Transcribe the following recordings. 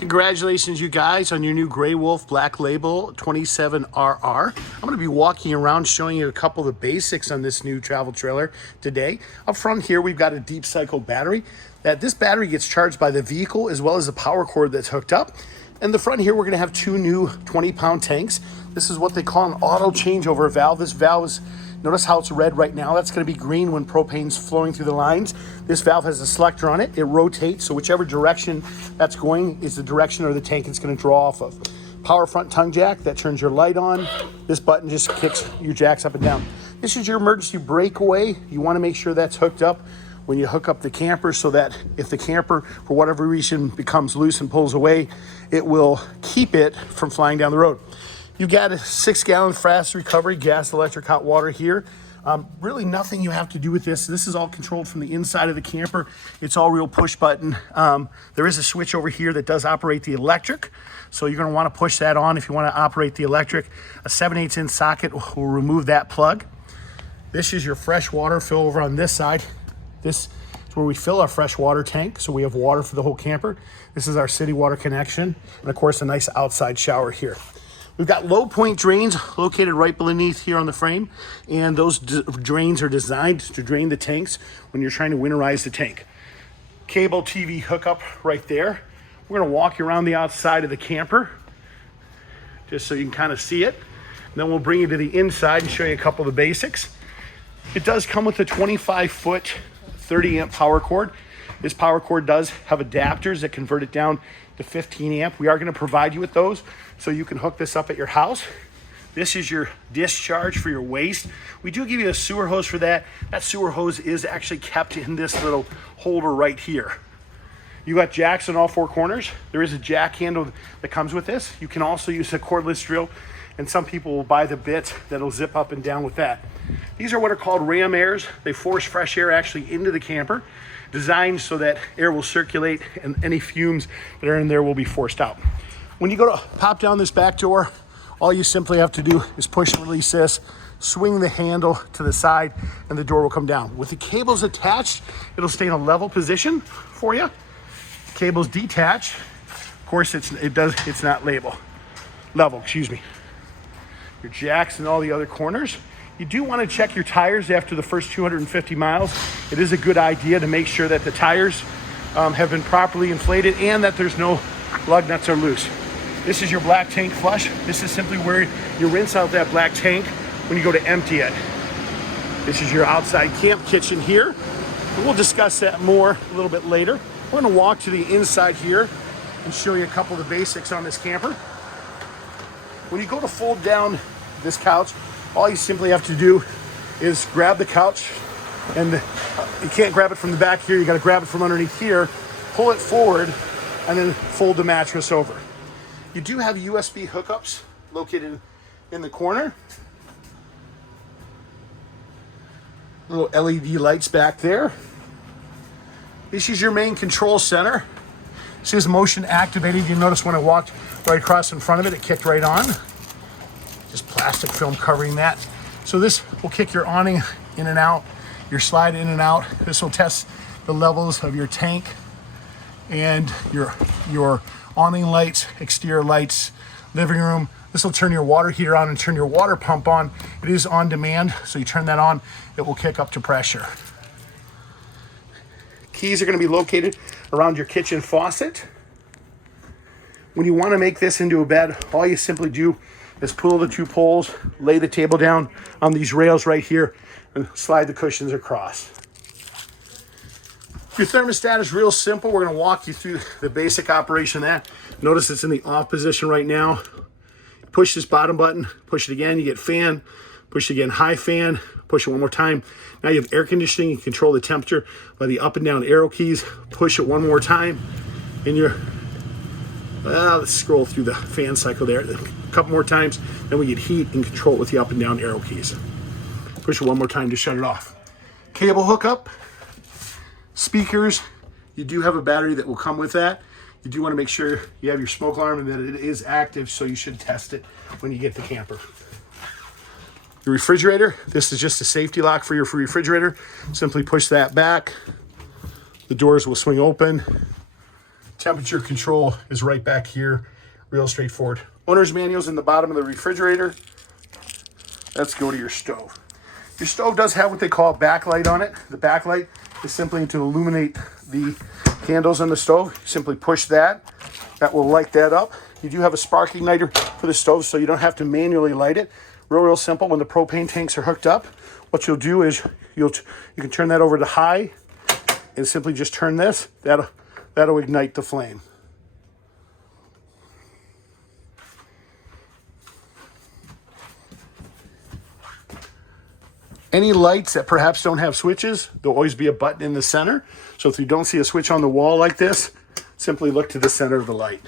Congratulations, you guys, on your new Grey Wolf Black Label 27RR. I'm going to be walking around showing you a couple of the basics on this new travel trailer today. Up front here, we've got a deep cycle battery. This battery gets charged by the vehicle as well as the power cord that's hooked up. In the front here, we're going to have two new 20-pound tanks. This is what they call an auto changeover valve. This valve is, notice how it's red right now. That's going to be green when propane's flowing through the lines. This valve has a selector on it. It rotates, so whichever direction that's going is the direction or the tank it's going to draw off of. Power front tongue jack, that turns your light on. This button just kicks your jacks up and down. This is your emergency breakaway. You want to make sure that's hooked up when you hook up the camper, so that if the camper, for whatever reason, becomes loose and pulls away, it will keep it from flying down the road. You've got a 6-gallon fast recovery, gas, electric, hot water here. Really nothing you have to do with this. This is all controlled from the inside of the camper. It's all real push button. There is a switch over here that does operate the electric. So you're gonna wanna push that on if you wanna operate the electric. A 7/8 inch socket will remove that plug. This is your fresh water fill over on this side. This is where we fill our fresh water tank, so we have water for the whole camper. This is our city water connection, and of course a nice outside shower here. We've got low point drains located right beneath here on the frame, and those drains are designed to drain the tanks when you're trying to winterize the tank. Cable TV hookup right there. We're gonna walk you around the outside of the camper just so you can kind of see it. And then we'll bring you to the inside and show you a couple of the basics. It does come with a 25-foot 30-amp power cord. This power cord does have adapters that convert it down to 15 amp. We are going to provide you with those so you can hook this up at your house. This is your discharge for your waste. We do give you a sewer hose for that. That sewer hose is actually kept in this little holder right here. You got jacks on all four corners. There is a jack handle that comes with this. You can also use a cordless drill, and some people will buy the bit that'll zip up and down with that. These are what are called ram airs. They force fresh air actually into the camper, designed so that air will circulate and any fumes that are in there will be forced out. When you go to pop down this back door, all you simply have to do is push and release this, swing the handle to the side, and the door will come down. With the cables attached, it'll stay in a level position for you. Cables detached, of course it's not level, excuse me. Your jacks and all the other corners. You do want to check your tires after the first 250 miles. It is a good idea to make sure that the tires have been properly inflated and that there's no lug nuts are loose. This is your black tank flush. This is simply where you rinse out that black tank when you go to empty it. This is your outside camp kitchen here. And we'll discuss that more a little bit later. We're going to walk to the inside here and show you a couple of the basics on this camper. When you go to fold down this couch, all you simply have to do is grab the couch, and you can't grab it from the back here, you got to grab it from underneath here, pull it forward, and then fold the mattress over. You do have USB hookups located in the corner. Little LED lights back there. This is your main control center. This is motion activated. You notice when I walked right across in front of it, it kicked right on. Just plastic film covering that. So this will kick your awning in and out, your slide in and out. This will test the levels of your tank and your awning lights, exterior lights, living room. This will turn your water heater on and turn your water pump on. It is on demand, so you turn that on, it will kick up to pressure. Keys are going to be located around your kitchen faucet. When you want to make this into a bed, all you simply do is pull the two poles, lay the table down on these rails right here, and slide the cushions across. Your thermostat is real simple. We're going to walk you through the basic operation of that. Notice it's in the off position right now. Push this bottom button, push it again, you get fan, push it again, high fan, push it one more time. Now you have air conditioning. You control the temperature by the up and down arrow keys. Push it one more time, and let's scroll through the fan cycle there. A couple more times, then we get heat and control it with the up and down arrow keys. Push it one more time to shut it off. Cable hookup, speakers. You do have a battery that will come with that. You do want to make sure you have your smoke alarm and that it is active, so you should test it when you get the camper. Your refrigerator, this is just a safety lock for your refrigerator. Simply push that back. The doors will swing open. Temperature control is right back here. Real straightforward. Owner's manual's in the bottom of the refrigerator. Let's go to your stove. Your stove does have what they call a backlight on it. The backlight is simply to illuminate the candles on the stove. You simply push that. That will light that up. You do have a spark igniter for the stove, so you don't have to manually light it. Real simple. When the propane tanks are hooked up, what you'll do is you can turn that over to high and simply just turn this. That'll ignite the flame. Any lights that perhaps don't have switches, there'll always be a button in the center. So if you don't see a switch on the wall like this, simply look to the center of the light.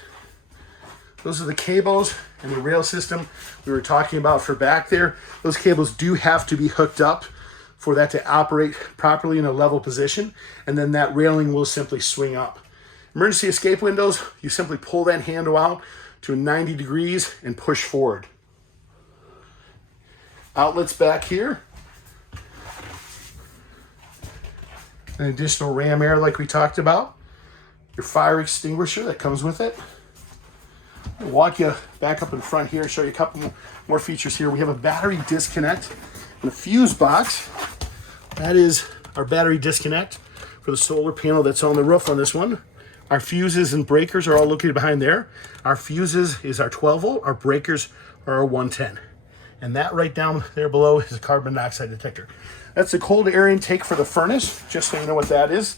Those are the cables and the rail system we were talking about for back there. Those cables do have to be hooked up for that to operate properly in a level position, and then that railing will simply swing up. Emergency escape windows, you simply pull that handle out to 90 degrees and push forward. Outlets back here. An additional ram air like we talked about. Your fire extinguisher that comes with it. I'll walk you back up in front here, show you a couple more features here. We have a battery disconnect and a fuse box. That is our battery disconnect for the solar panel that's on the roof on this one. Our fuses and breakers are all located behind there. Our fuses is our 12 volt, our breakers are our 110. And that right down there below is a carbon monoxide detector. That's the cold air intake for the furnace, just so you know what that is.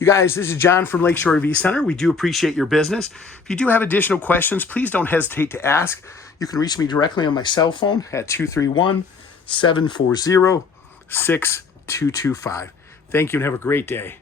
You guys, this is John from Lakeshore RV Center. We do appreciate your business. If you do have additional questions, please don't hesitate to ask. You can reach me directly on my cell phone at 231-740-6225. Thank you and have a great day.